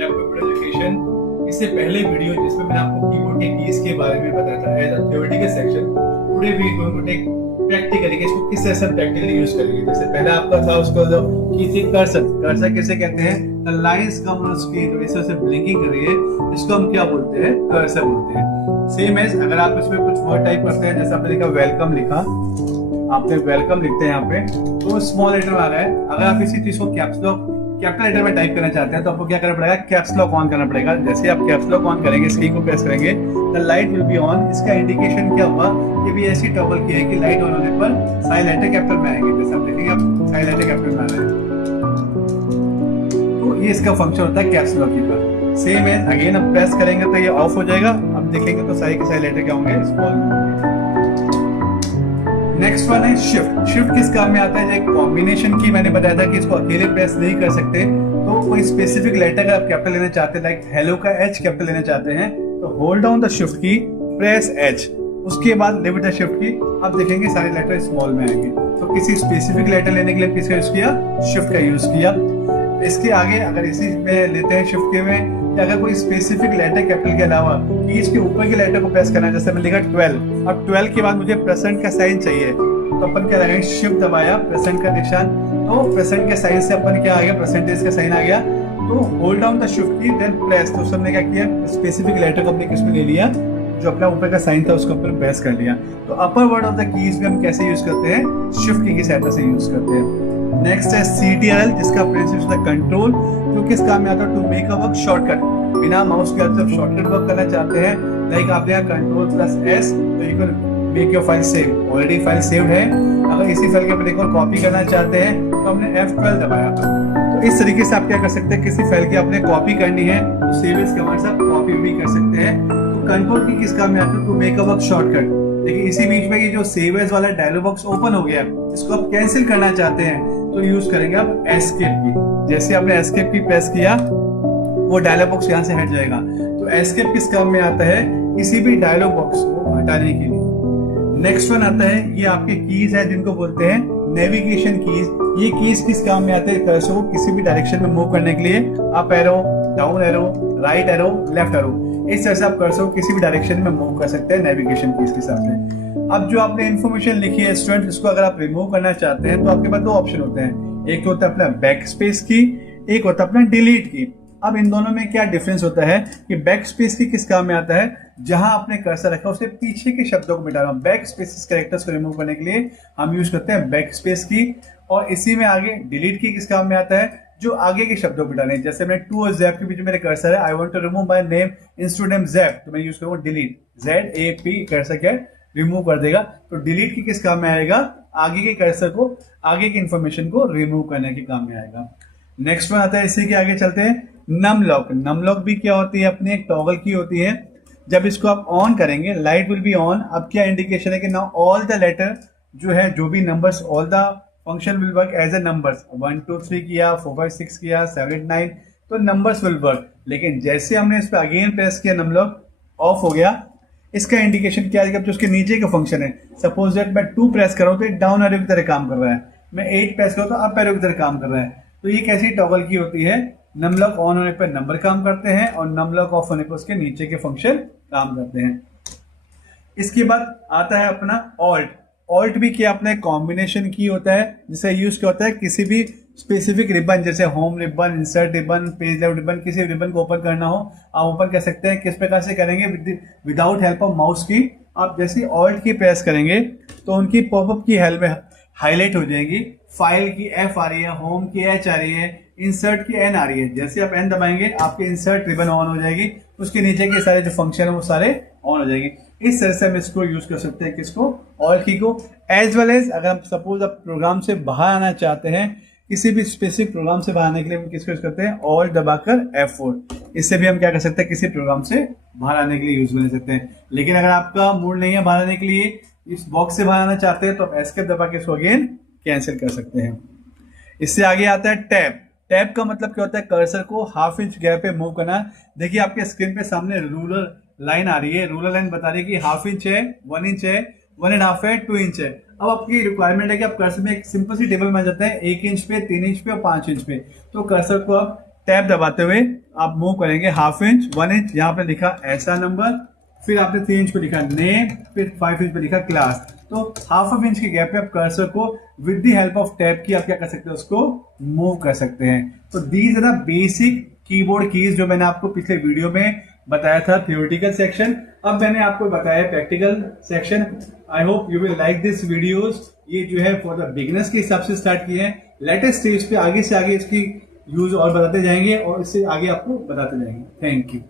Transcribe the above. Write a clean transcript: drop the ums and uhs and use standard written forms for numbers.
Def computer education. इससे पहले video जिसमें मैंने आपको कीबोर्ड के कीज के बारे में बताया था as a theoretical section, today we going to take practically कि इसको किस तरह से प्रैक्टिकली यूज करेंगे। जैसे पहले आपका था उसको जो की थी कर्सर, कर्सर किसे कहते हैं, the lines come on screen, तो इस तरह से ब्लिंकिंग कर रही है, इसको हम क्या बोलते हैं, कर्सर बोलते हैं। सेम एज अगर आप इसमें कुछ वर्ड टाइप करते हैं, जैसे आपने लिखा वेलकम, लिखा आपने वेलकम लिखते हैं यहाँ पे तो स्मॉल लेटर आ रहा है। अगर आप इसी चीज को कैप्स लॉक कैपिटल लेटर में टाइप करना चाहते हैं तो आपको क्या करना पड़ेगा, कैप्स लॉक ऑन करना पड़ेगा। जैसे आप कैप्स लॉक ऑन करेंगे, स्क्रीन को प्रेस करेंगे, the light will be on. इसका इंडिकेशन क्या हुआ, ये भी ऐसी टॉगल की है कि लाइट ऑन होने पर साइन लेटर कैपिटल में आएंगे। जैसे आप देखेंगे आप साइन लेटर कैपिटल में आ रहा है, तो ये इसका फंक्शन होता है कैप्स लॉक का। सेम है, अगेन अब प्रेस करेंगे तो ये ऑफ हो जाएगा। अब देखेंगे तो सारे के सारे लेटर क्या होंगे, स्मॉल। नेक्स्ट वन है शिफ्ट। शिफ्ट किस काम में आता है, एक कॉम्बिनेशन की मैंने बताया था कि इसको अकेले प्रेस नहीं कर सकते, तो कोई स्पेसिफिक लेटर का आप कैपिटल लेना चाहते हैं, लाइक हेलो का एच कैपिटल लेना चाहते हैं तो होल्ड डाउन द शिफ्ट की, प्रेस एच, उसके बाद लिफ्ट द शिफ्ट की। आप देखेंगे सारे लेटर स्मॉल में आएंगे। तो किसी स्पेसिफिक लेटर लेने के लिए किसका यूज किया, शिफ्ट का यूज किया। इसके आगे अगर इसी में लेते हैं शिफ्ट के में, अगर कोई स्पेसिफिक लेटर कैपिटल के अलावा कीज के ऊपर के लेटर को प्रेस करना है, जैसे मैंने लिखा 12, अब 12 के बाद मुझे प्रेजेंट का साइन चाहिए तो अपन क्या लगाएंगे, शिफ्ट दबाया, प्रेजेंट का निशान, तो प्रेजेंट के साइन से अपन क्या आ गया, परसेंटेज का साइन आ गया। तो होल्ड डाउन द शिफ्ट की देन प्रेस, तो सबने क्या किया, स्पेसिफिक लेटर को अपने किस में ले लिया, जो अपना ऊपर का साइन था उसको अपन प्रेस कर लिया। तो अपर वर्ड ऑफ द कीज में हम कैसे यूज करते हैं, शिफ्ट की सहायता से यूज करते हैं। नेक्स्ट है CTRL, जिसका प्रिंसिपल होता है कंट्रोल, जो किस काम में आता है, to make a work shortcut. बिना माउस के जब शॉर्टकट वर्क करना चाहते हैं, लाइक आपने यहाँ Ctrl+S, तो you can make your file save. Already file saved है, अगर इसी फाइल के ऊपर एक और कॉपी करना चाहते हैं तो हमने F12 दबाया। तो इस तरीके से आप क्या कर सकते हैं, किसी फाइल की आपने कॉपी करनी है तो सेव एज कमांड से आप कॉपी भी कर सकते हैं। तो कंट्रोल की किस काम में आती है, to make a work shortcut. लेकिन इसी बीच में ये जो सेव एज वाला डायलॉग बॉक्स ओपन हो गया, इसको आप कैंसिल करना चाहते हैं तो यूज करेंगे आप एस्केप की। जैसे आपने एस्केप की प्रेस किया, वो डायलॉग बॉक्स यहाँ से हट जाएगा। तो एस्केप किस काम में आता है, किसी भी डायलॉग बॉक्स को हटाने के लिए। नेक्स्ट वन आता है, ये आपके कीज है जिनको बोलते हैं नेविगेशन कीज। ये कीज किस काम में आते हैं, कर्सर को किसी भी डायरेक्शन में मूव करने के लिए, up arrow, down arrow, right arrow, left arrow, इस तरह से आप कर्सर को किसी भी डायरेक्शन में मूव कर सकते हैं नेविगेशन कीज के हिसाब से। अब जो आपने इन्फॉर्मेशन लिखी है स्टूडेंट, इसको अगर आप रिमूव करना चाहते हैं तो आपके पास दो ऑप्शन होते हैं, एक होता है अपना बैक स्पेस की, एक होता है अपना डिलीट की। अब इन दोनों में क्या डिफरेंस होता है कि बैक स्पेस की किस काम में आता है, जहां आपने कर्सर रखा उससे पीछे के शब्दों को मिटाना। बैक स्पेस कैरेक्टर्स को रिमूव करने के लिए हम यूज करते हैं बैक स्पेस की। और इसी में आगे डिलीट की किस काम में आता है, जो आगे के शब्दों को मिटाने। जैसे मैं टू और जैप के बीच में मेरे कर्सर है, I want to remove my name instead of zap, तो मैं यूज करूंगा डिलीट, ZAP, कर्सर क्या रिमूव कर देगा। तो डिलीट की किस काम में आएगा, आगे के कर्सर को, आगे की इंफॉर्मेशन को रिमूव करने के काम में आएगा। नेक्स्ट वन आता है, इसी के आगे चलते हैं, नम लॉक। नम लॉक भी क्या होती है, अपनी एक टॉगल की होती है। जब इसको आप ऑन करेंगे, लाइट विल बी ऑन। अब क्या इंडिकेशन है कि नाउ ऑल द लेटर जो है, जो भी numbers, all the function will work as a numbers. 1 2 3 किया, 4 5 6 किया, 7 8 9, तो नंबर्स विल वर्क। लेकिन जैसे हमने इस पर अगेन प्रेस किया, नम लॉक ऑफ हो गया। इसका इंडिकेशन क्या है, जो उसके नीचे का फंक्शन है, सपोज दैट मैं 2 प्रेस कर रहा हूं तो डाउन एरो की तरह काम कर रहा है, मैं 8 प्रेस करूं तो अप एरो की तरह काम कर रहा है। तो ये कैसी टॉगल की होती है, नम लॉक ऑन होने पर नंबर काम करते हैं और नम लॉक ऑफ होने पर उसके नीचे के फंक्शन काम करते हैं। इसके बाद आता है अपना ऑल्ट। ऑल्ट भी क्या, अपना कॉम्बिनेशन की होता है, जिसे यूज क्या होता है, किसी भी स्पेसिफिक रिबन, जैसे home ribbon, insert ribbon, page layout ribbon, किसी रिबन को ओपन करना हो आप ओपन कर सकते हैं। किस प्रकार से करेंगे, विदाउट हेल्प ऑफ माउस की। आप जैसे ऑल्ट की प्रेस करेंगे तो उनकी पॉपअप की हेल्प में हाईलाइट हो जाएंगी। फाइल की F आ रही है, होम की H आ रही है, इंसर्ट की N आ रही है। जैसे आप N दबाएंगे आपकी इंसर्ट रिबन ऑन हो जाएगी, उसके नीचे के सारे जो फंक्शन है वो सारे ऑन हो जाएंगे। इस तरह से हम इसको यूज कर सकते हैं, किसको, ऑल की को। एज वेल एज अगर हम सपोज आप प्रोग्राम से बाहर आना चाहते हैं, किसी भी स्पेसिफिक प्रोग्राम से बाहर आने के लिए हम किसको यूज करते हैं, ऑल दबाकर F4। इससे भी हम क्या कर सकते हैं, किसी प्रोग्राम से बाहर आने के लिए यूज कर सकते हैं। लेकिन अगर आपका मूड नहीं है बाहर आने के लिए, इस बॉक्स से बाहर आना चाहते हैं तो आप एस्केप दबा के इसको अगेन कैंसिल कर सकते हैं। इससे आगे आता है टैब। टैब का मतलब क्या होता है, कर्सर को हाफ इंच गैप पे मूव करना। देखिए आपके स्क्रीन पे सामने रूलर लाइन आ रही है, रूलर लाइन बता रही है कि हाफ इंच है, 1 इंच है, 1.5 है, 2 इंच है। अब आपकी रिक्वायरमेंट है कि आप कर्सर में एक सिंपल सी टेबल बना जाते हैं, 1 इंच पे, 3 इंच पे और 5 इंच पे। तो कर्सर को आप टैब दबाते हुए आप मूव करेंगे 1/2 इंच, 1 इंच, यहाँ पे लिखा ऐसा नंबर, फिर आपने 3 इंच पे लिखा नेम, फिर 5 इंच पे लिखा क्लास। तो 1/2 इंच के गैप पे आप कर्सर को with the help of tab की आप क्या कर सकते हैं, उसको मूव कर सकते हैं। तो these are the basic keyboard keys जो मैंने आपको पिछले वीडियो में बताया था, थ्योरेटिकल सेक्शन। अब मैंने आपको बताया practical section. I hope you will like this videos. ये जो है फॉर द बिगिनर्स के हिसाब से स्टार्ट किए हैं। लेटेस्ट स्टेज पे आगे से आगे इसकी यूज और बताते जाएंगे और इससे आगे आपको बताते जाएंगे। Thank you.